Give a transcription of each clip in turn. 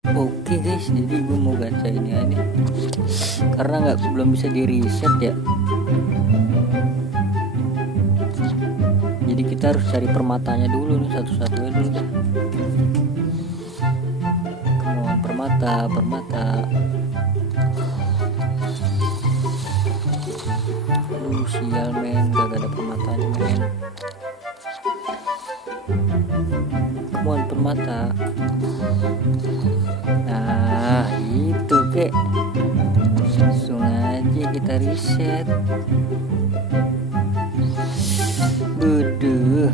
Oke guys, jadi gue mau gacha ini aja karena belum bisa di reset ya. Jadi kita harus cari permatanya dulu nih, satu-satunya dulu dah. Kemohon permata. Aduh sial men, gak ada permatanya men. Kemohon permata. Nah itu kek, langsung aja kita reset. Waduh,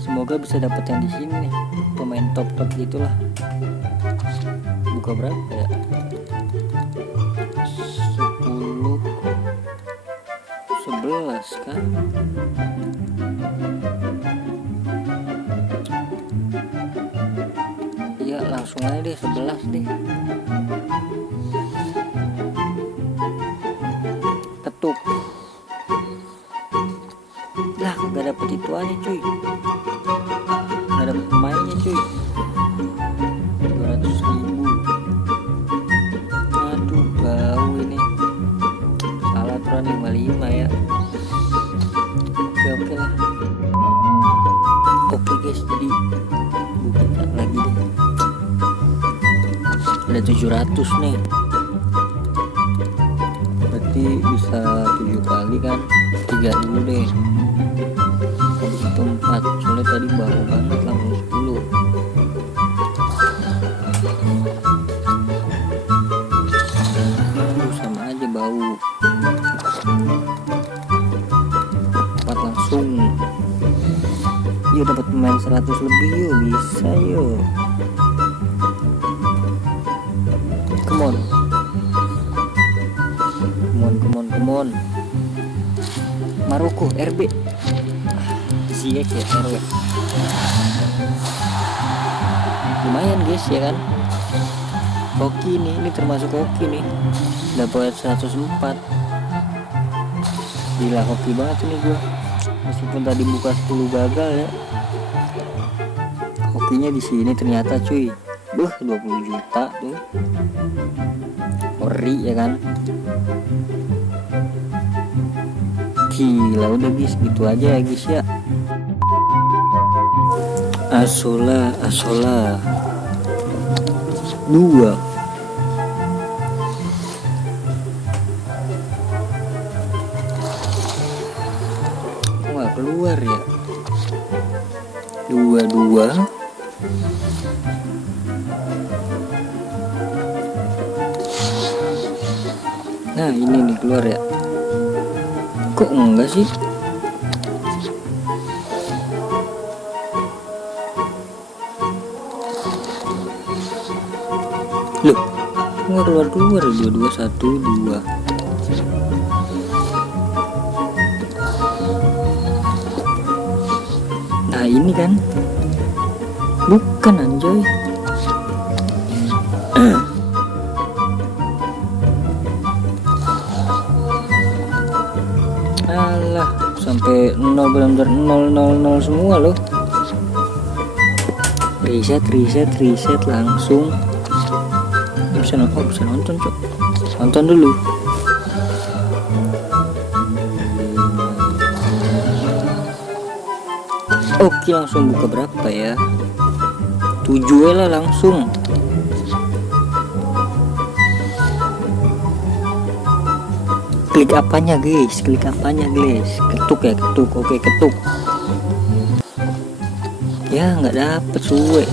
semoga bisa dapat yang di sini nih, pemain top gitulah. Buka berapa ya? 10 11 kan? Ya langsung aja deh 11 deh. Ketuk. Lah gak dapet itu aja cuy, gak dapet pemainnya cuy. 200.000. Aduh bau ini, salah aturan 55 ya. Oke lah. Oke guys, jadi buka lagi deh. Ada 700 nih, berarti bisa 7 kali kan. 3 dulu deh, habis itu 4, soalnya tadi bau banget langsung 10. Sama aja bau. 4 langsung. Yuk dapat pemain 100 lebih yuk, bisa yuk. Come on. Maroko RB. Ziyech ya RW. Lumayan guys ya kan. Koki nih, ini termasuk Koki nih. Dapat 104. Gila hoki banget ini gua. Meskipun tadi buka 10 gagal ya. Hokinya di sini ternyata cuy. 20 juta tuh. Ori ya kan. Gila udah guys, gitu aja ya guys ya. Asola 2. Kok gak keluar ya? 22. Nah ini nih keluar ya. Kok enggak sih? Loh, nggak keluar 2212. Nah ini kan bukan anjoy. Alah, sampai 0 benar-benar 000 semua loh. Reset langsung. Bisa nonton cok. Nonton dulu. Oke, langsung buka berapa ya? 7 lah langsung. Klik apanya guys? Ketuk ya, ketuk. Oke ketuk. Ya nggak dapet suwe.